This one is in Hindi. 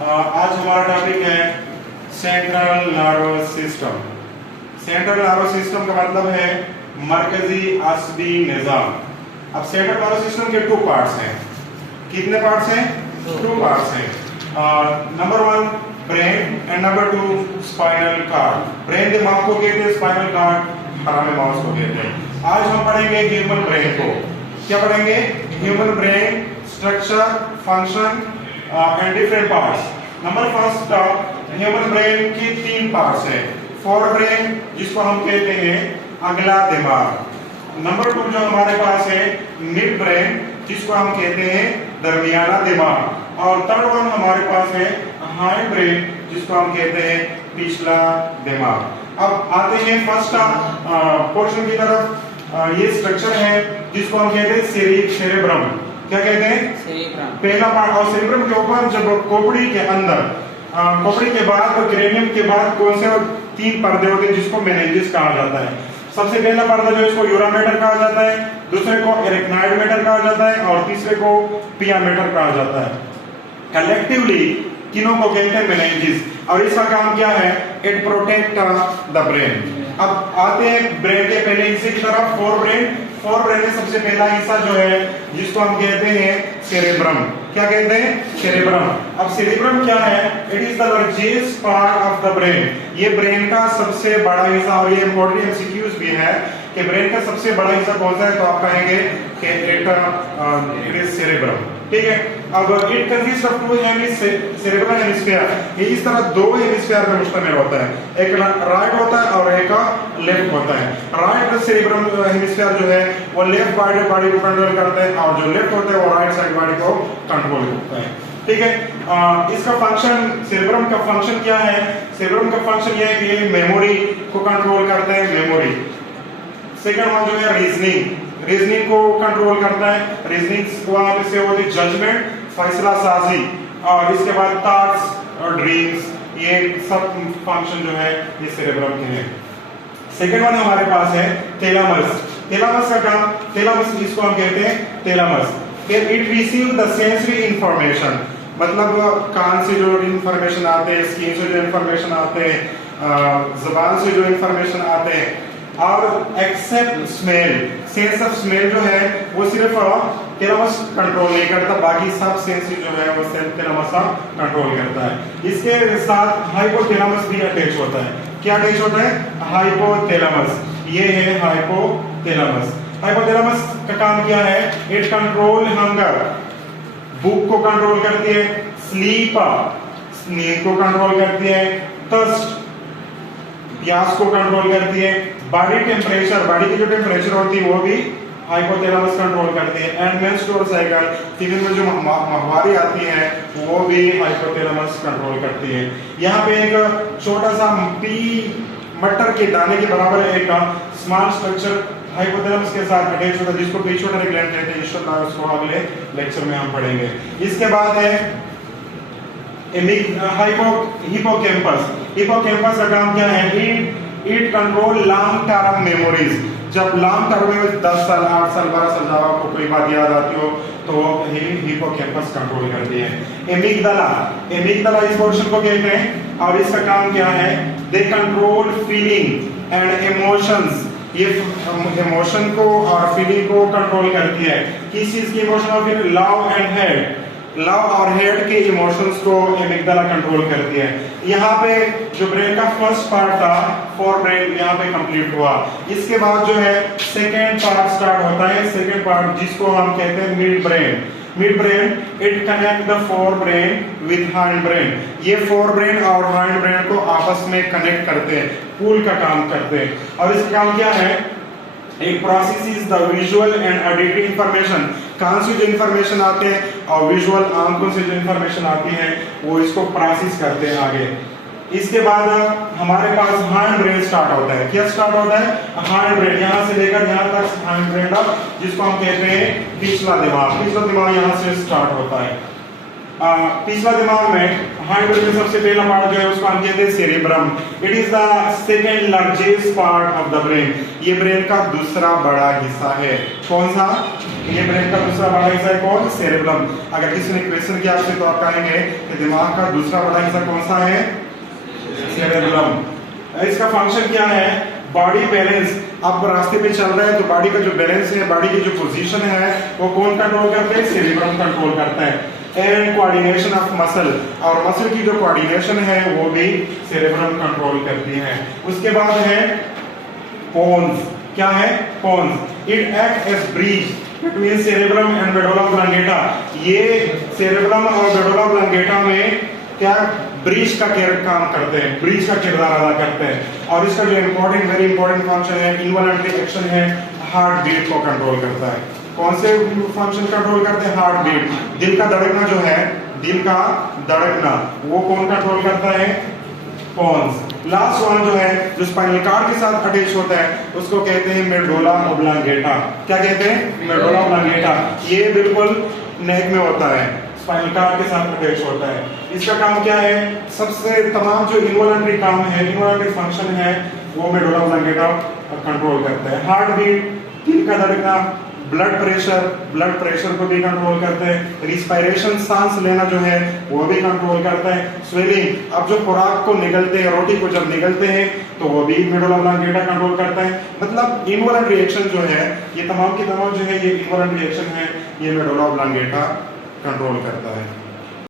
आज हमारा टॉपिक है central nervous system. Central nervous system का मतलब है मरकजी असबी निजाम। अब सेंट्रल नर्वस सिस्टम के 2 पार्ट्स हैं। कितने पार्ट्स हैं? 2 पार्ट्स हैं। Number 1 brain and number 2 spinal cord. Brain दिमाग को कहते हैं, स्पाइनल कार्ड थैलेमस को कहते हैं। आज हम पढ़ेंगे ह्यूमन ब्रेन को। क्या पढ़ेंगे? Human brain structure, function and different parts. Number first, human brain की 3 पार्ट्स हैं। फोर ब्रेन जिसको हम कहते हैं अगला दिमाग। नंबर 2 जो हमारे पास है मिड ब्रेन जिसको हम कहते हैं दरमियाना दिमाग। और थर्ड वन हमारे पास है हाइंड ब्रेन जिसको हम कहते हैं पिछला दिमाग। अब आते हैं फर्स्ट पोर्शन की तरफ। ये स्ट्रक्चर है जिसको हम कहते हैं सेरेब्रम। क्या कहते हैं? सेरेब्रम। पहला पार्ट। और सेरेब्रम के ऊपर जब खोपड़ी के अंदर, खोपड़ी के बाद और क्रेनियम के बाद कौन से 3 पर्दे होते हैं जिसको मेनिंजेस कहा जाता है। सबसे पहला पर्दा जो इसको यूरा मैटर कहा जाता है, दूसरे को एरेक्नॉइड मैटर कहा जाता है और तीसरे को पिया मैटर कहा जाता है। कलेक्टिवली तीनों को कहते हैं मेनिंजेस। और इसका काम क्या है? It protect the brain. अब आते हैं ब्रेन के पहले हिस्से की तरफ। फोर ब्रेन में सबसे पहला हिस्सा जो है जिसको हम कहते हैं सेरेब्रम। क्या कहते हैं? सेरेब्रम। अब सेरेब्रम क्या है? It is the largest part of the brain. ये ब्रेन का सबसे बड़ा हिस्सा। और ये इंपॉर्टेंट एमसीक्यूज भी है कि ब्रेन का सबसे बड़ा हिस्सा कौन सा है, तो आप कहेंगे कि इट इज सेरेब्रम। ठीक है। अब it consist of 2 cerebral hemisphere. ये इस तरह 2 हेमिस्फीयर में मुश्तमिल होता है। एक राइट होता है और एक लेफ्ट होता है। राइट सेरेब्रम हेमिस्फीयर जो है वो लेफ्ट बॉडी को कंट्रोल करता है और जो लेफ्ट होता है वो राइट साइड बॉडी को कंट्रोल करता है। ठीक है। इसका फंक्शन, सेरेब्रम का फंक्शन क्या है? सेरेब्रम का फंक्शन ये है कि ये मेमोरी को कंट्रोल करता है, मेमोरी। सेकंड वन जो है रीजनिंग को कंट्रोल करता है। रीजनिंग से होती है जजमेंट, फैसला साजी। और इसके बाद थॉट्स और ड्रीम्स, ये सब फंक्शन जो है ये सेरेब्रम के हैं। सेकंड वन हमारे पास है थैलेमस। थैलेमस का काम, थैलेमस जिसको हम कहते हैं thalamus, it receive the sensory information. मतलब कान से जो इंफॉर्मेशन आते हैं, स्किन से जो इंफॉर्मेशन आते हैं, जुबान से जो इंफॉर्मेशन आते हैं, और except smell, sense of smell जो है वो सिर्फ थैलेमस कंट्रोल नहीं करता, बाकी सब सेंस जो है वो थैलेमस कंट्रोल करता है। इसके साथ हाइपोथैलेमस भी अटैच होता है। क्या अटैच होता है? हाइपोथैलेमस। ये है हाइपोथैलेमस। हाइपोथैलेमस का काम क्या है? इट कंट्रोल हंगर, भूख को कंट्रोल करती है, स्लीप, नींद को कंट्रोल करती है, थर्स्ट, प्यास को कंट्रोल करती है, बॉडी टेम्परेचर, बॉडी की जो टेम्परेचर होती है वो भी हाइपोथैलेमस कंट्रोल करती है, एंड मेंस्ट्रुअल साइकिल, फीमेल में जो माहवारी आती है वो भी हाइपोथैलेमस कंट्रोल करती है। यहाँ पे एक छोटा सा पी मटर के दाने के बराबर एक स्मॉल स्ट्रक्चर हाइपोथैलेमस के साथ अटैच होता है जिसको पिट्यूटरी ग्लैंड कहते हैं। इंशाल्लाह उसको अगले लेक्चर में हम पढ़ेंगे। इसके बाद है हिपोकैम्पस। हिपोकैम्पस का काम क्या है? It control long term memories. जब लॉन्ग टर्म में 10 साल, 8 साल, 12 साल जब आपको कोई बात याद आती हो तो हिपोकैम्पस कंट्रोल करती है। एमिगडाला इस पोर्शन को कहते हैं और इसका काम क्या है? They control feeling and emotions. ये इमोशन को और फीलिंग को कंट्रोल करती है। किस चीज की इमोशन? और फिर लव एंड हेट, लव और हेट के इमोशंस को एमिगडाला कंट्रोल करती है। यहाँ पे जो ब्रेन का फर्स्ट पार्ट था फोर ब्रेन यहाँ पे कंप्लीट हुआ। इसके बाद जो है सेकेंड पार्ट स्टार्ट होता है। सेकेंड पार्ट जिसको हम कहते हैं mid brain. Mid brain it connect the fore brain with hind brain. ये फोर ब्रेन और हाइंड ब्रेन को आपस में कनेक्ट करते हैं, पूल का काम करते हैं। और इसका काम क्या है? एक process is the visual and auditory information. कान से जो इंफॉर्मेशन आते हैं और विजुअल आंखों से जो इंफॉर्मेशन आती है वो इसको प्रोसेस करते हैं आगे। इसके बाद हमारे पास हाइंड ब्रेन स्टार्ट होता है। क्या स्टार्ट होता है? Hind brain. यहाँ से लेकर यहाँ तक हाइंड ब्रेन जिसको हम कहते हैं पिछला दिमाग। पिछला दिमाग यहाँ से स्टार्ट होता है। पिछला दिमाग में हाइंड में सबसे पहला पार्ट जो है उसको हम कहते हैं cerebrum. It is the second largest part of the brain. ये ब्रेन का दूसरा बड़ा हिस्सा है। कौन सा? ये ब्रेन का दूसरा बड़ा हिस्सा है कौन? सेरेब्रम। अगर किसी ने क्वेश्चन किया आपसे तो आप कहेंगे कि दिमाग का दूसरा बड़ा हिस्सा कौन सा है? सेरेब्रम। इसका फंक्शन क्या है? Body balance. आप रास्ते पे चल रहे हैं तो बॉडी का जो बैलेंस है, बॉडी की जो पोजीशन है, वो कौन कंट्रोल करते हैं? सेरेब्रम कंट्रोल करता है। एंड कोऑर्डिनेशन ऑफ मसल, और मसल की जो कोऑर्डिनेशन है वो भी सेरेब्रम कंट्रोल करती है। उसके बाद है पोन्स। क्या है? Pons. It act as bridge between cerebrum and medulla oblongata. ये सेरेब्रम और मेडुला ऑब्लांगेटा में क्या ब्रिज का काम करते हैं, ब्रिज का किरदार अदा करते हैं। और इसका जो इम्पोर्टेंट, वेरी इंपॉर्टेंट फंक्शन है, इनवॉलंटरी एक्शन है, हार्ट बीट को कंट्रोल करता है। कौन से फंक्शन कंट्रोल करते हैं? Heart beat. दिल का धड़कना जो है, दिल का धड़कना, वो कौन कंट्रोल करता है? पोन्स। लास्ट वन जो है, जो स्पाइनल कार्ड के साथ अटैच होता है, उसको कहते हैं मेडुला ऑब्लांगेटा। क्या कहते हैं? Medulla oblongata. ये बिल्कुल नेक में होता है, स्पाइनल कार्ड के साथ अटैच होता है। इसका काम क्या है? सबसे तमाम जो इनवॉलंटरी काम है, इनवॉलंटरी फंक्शन है, वो मेडुला ऑब्लांगेटा कंट्रोल करता है। हार्ट बीट, दिल का धड़कना, ब्लड प्रेशर को भी कंट्रोल करते हैं। रिस्पायरेशन, सांस लेना जो है वो भी कंट्रोल करता है। स्वेलिंग, अब जो खुराक को निगलते हैं, रोटी को जब निगलते हैं तो वो भी मेडुला ऑब्लांगेटा कंट्रोल करता है। मतलब इनवॉलंटरी एक्शन जो है, ये तमाम की तमाम जो है, ये इनवॉलंटरी एक्शन है, ये मेडुला ऑब्लांगेटा कंट्रोल करता है।